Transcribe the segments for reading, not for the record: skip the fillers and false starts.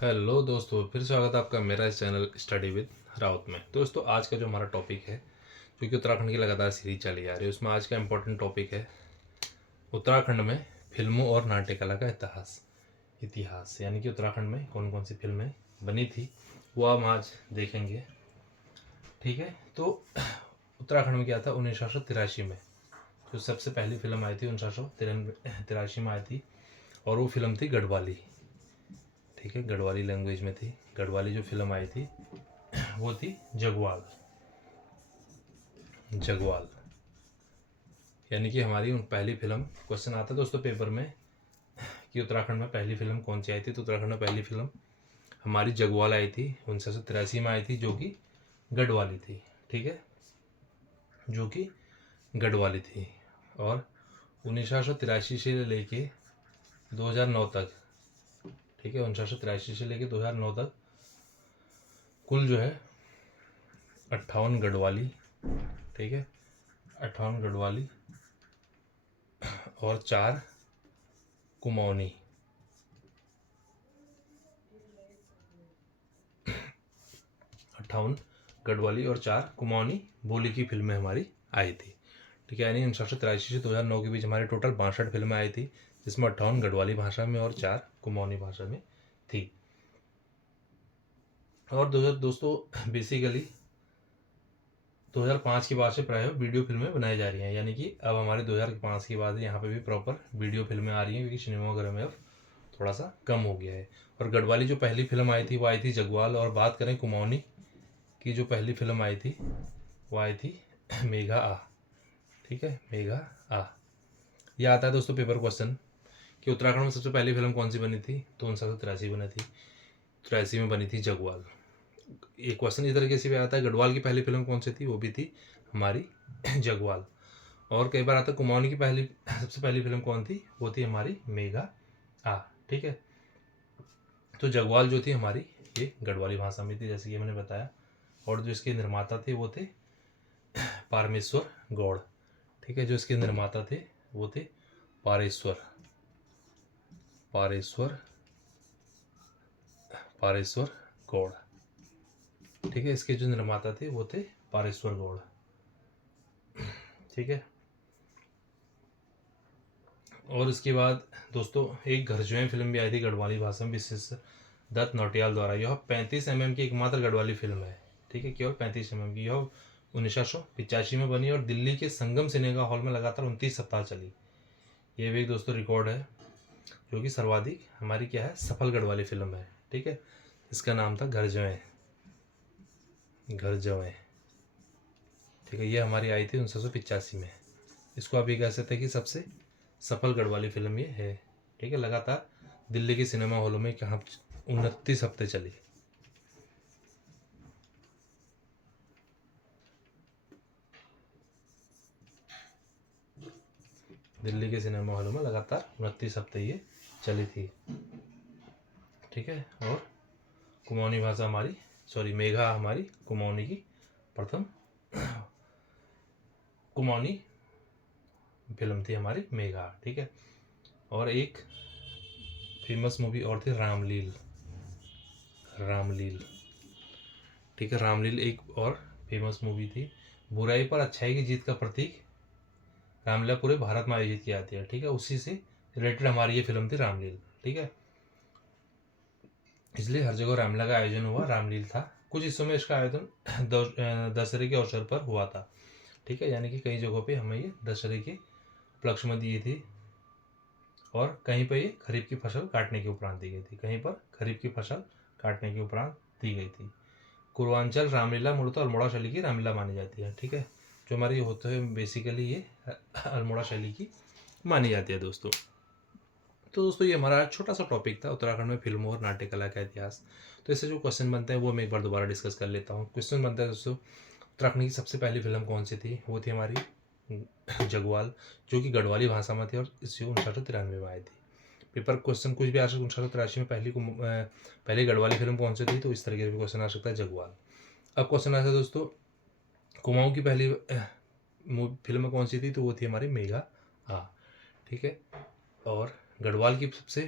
Hello दोस्तों, फिर स्वागत है आपका मेरा इस चैनल स्टडी विद राउत में। दोस्तों, आज का जो हमारा टॉपिक है, जो कि उत्तराखंड की लगातार सीरीज चली आ रही है, उसमें आज का इम्पोर्टेंट टॉपिक है उत्तराखंड में फिल्मों और नाट्य कला का इतिहास यानी कि उत्तराखंड में कौन कौन सी फिल्में बनी थी वो हम आज देखेंगे। ठीक है, तो उत्तराखंड में क्या था 1983 में जो सबसे पहली फिल्म आई थी 1983 में आई थी, और वो फिल्म थी गढ़वाली। ठीक है, गढ़वाली लैंग्वेज में थी। गढ़वाली जो फिल्म आई थी वो थी जगवाल। जगवाल यानी कि हमारी पहली फिल्म। क्वेश्चन आता है दोस्तों पेपर में कि उत्तराखंड में पहली फिल्म कौन सी आई थी, तो उत्तराखंड में पहली फिल्म हमारी जगवाल आई थी, 1983 में आई थी, जो कि गढ़वाली थी। ठीक है, जो कि गढ़वाली थी। और 1983 से लेके 2009 तक, ठीक है, 1983 से लेके 2009 तक कुल जो है 58 गढ़वाली, ठीक है, 58 गढ़वाली और 4 कुमाऊनी, 58 गढ़वाली और 4 कुमाऊनी बोली की फिल्में हमारी आई थी। ठीक है, यानी 1983 से 2009 के बीच हमारे टोटल 62 फिल्में आई थी, जिसमें 58 गढ़वाली भाषा में और 4 कुमाऊनी भाषा में थी। और दोस्तों बेसिकली 2005 के बाद से प्राय वीडियो फिल्में बनाई जा रही हैं, यानी कि अब हमारे 2005 के बाद यहाँ पे भी प्रॉपर वीडियो फिल्में आ रही हैं, क्योंकि सिनेमाघरों में अब थोड़ा सा कम हो गया है। और गढ़वाली जो पहली फिल्म आई थी वो आई थी जगवाल। और बात करें कुमाऊनी की जो पहली फिल्म आई थी वो आई थी मेघा आ। ठीक है, मेघा आ। यह आता है दोस्तों पेपर क्वेश्चन कि उत्तराखंड में सबसे पहली फिल्म कौन सी बनी थी, तो 1983 बनी थी। 83 में बनी थी जगवाल। एक क्वेश्चन इस तरीके से भी आता है गढ़वाल की पहली फिल्म कौन सी थी, वो भी थी हमारी जगवाल। और कई बार आता है कुमाऊनी की सबसे पहली फिल्म कौन थी, वो थी हमारी मेघा आ। ठीक है, तो जगवाल जो थी हमारी ये गढ़वाली भाषा में थी, जैसे कि मैंने बताया। और जो इसके निर्माता थे वो थे पारमेश्वर गौड़। ठीक है, जो इसके निर्माता थे वो थे पारेश्वर पारेश्वर पारेश्वर गौड़। ठीक है, इसके जो निर्माता थे वो थे पारेश्वर गौड़। ठीक है, और इसके बाद दोस्तों एक घरजोएं फिल्म भी आई थी गढ़वाली भाषा में, विशेष दत्त नौटियाल द्वारा। यह 35 mm की एकमात्र गढ़वाली फिल्म है। ठीक है, केवल 35 mm की। यह 1985 में बनी और दिल्ली के संगम सिनेमा हॉल में लगातार 29 सप्ताह चली। ये भी एक दोस्तों रिकॉर्ड है, जो कि सर्वाधिक हमारी क्या है सफल गढ़वाली फिल्म है। ठीक है, इसका नाम था घरजोएं। घरजोएं, ठीक है, ये हमारी आई थी 1985 में। इसको आप ये कह सकते हैं कि सबसे सफल गढ़वाली फिल्म ये है। ठीक है, लगातार दिल्ली के सिनेमा हॉलों में कहाँ 29 हफ्ते चली। दिल्ली के सिनेमा हॉलों में लगातार 29 हफ्ते ये चली थी। ठीक है, और कुमाऊनी भाषा हमारी मेघा हमारी कुमाऊनी की प्रथम कुमाऊनी फिल्म थी हमारी मेघा। ठीक है, और एक फेमस मूवी और थी रामलील। रामलील, ठीक है, रामलील एक और फेमस मूवी थी। बुराई पर अच्छाई की जीत का प्रतीक रामलीला पूरे भारत में आयोजित की जाती है। ठीक है, उसी से रिलेटेड हमारी ये फिल्म थी रामलील। ठीक है, इसलिए हर जगह रामलीला का आयोजन हुआ, रामलील था। कुछ हिस्सों में इसका आयोजन दशहरे के अवसर पर हुआ था। ठीक है, यानी कि कई जगहों पे हमें ये दशहरे के उपलक्ष्य में दी थी, और कहीं पर ये खरीफ की फसल काटने के उपरांत दी गई थी। कहीं पर खरीफ की फसल काटने के उपरांत दी गई थी। पूर्वांचल रामलीला मूलतः अल्मोड़ा शैली की रामलीला मानी जाती है। ठीक है, जो हमारी होते हैं बेसिकली ये अल्मोड़ा शैली की मानी जाती है दोस्तों। तो दोस्तों ये हमारा छोटा सा टॉपिक था उत्तराखंड में फिल्मों और नाट्य कला का इतिहास। तो इससे जो क्वेश्चन बनते हैं वो मैं एक बार दोबारा डिस्कस कर लेता हूँ। क्वेश्चन बनता है दोस्तों उत्तराखंड की सबसे पहली फिल्म कौन सी थी, वो थी हमारी जगवाल, जो कि गढ़वाली भाषा में थी और इसी 1993 में आई थी। पेपर क्वेश्चन कुछ भी आ सकता है। 1983 में पहली गढ़वाली फिल्म कौन सी थी, तो इस तरीके से क्वेश्चन आ सकता है जगवाल। अब क्वेश्चन आता है दोस्तों कुमाऊं की पहली फिल्म कौन सी थी, तो वो थी हमारी मेघा आ। ठीक है, और गढ़वाल की सबसे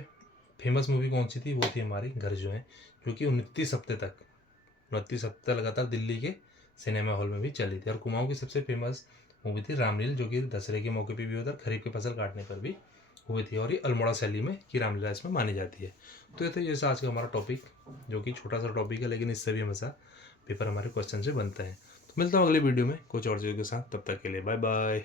फेमस मूवी कौन सी थी, वो थी हमारी घर जो है, जो कि 29 हफ्ते लगातार दिल्ली के सिनेमा हॉल में भी चली थी। और कुमाऊं की सबसे फेमस मूवी थी रामलीला, जो कि दशहरे के मौके पे भी होता है, खरीफ की फसल काटने पर भी हुई थी, और ये अल्मोड़ा शैली में की रामलीला इसमें मानी जाती है। तो ये था जैसा आज का हमारा टॉपिक, जो कि छोटा सा टॉपिक है, लेकिन इससे भी हमेशा पेपर हमारे क्वेश्चन से बनते हैं। तो मिलता हूँ अगली वीडियो में कुछ और चीज़ों के साथ, तब तक के लिए बाय बाय।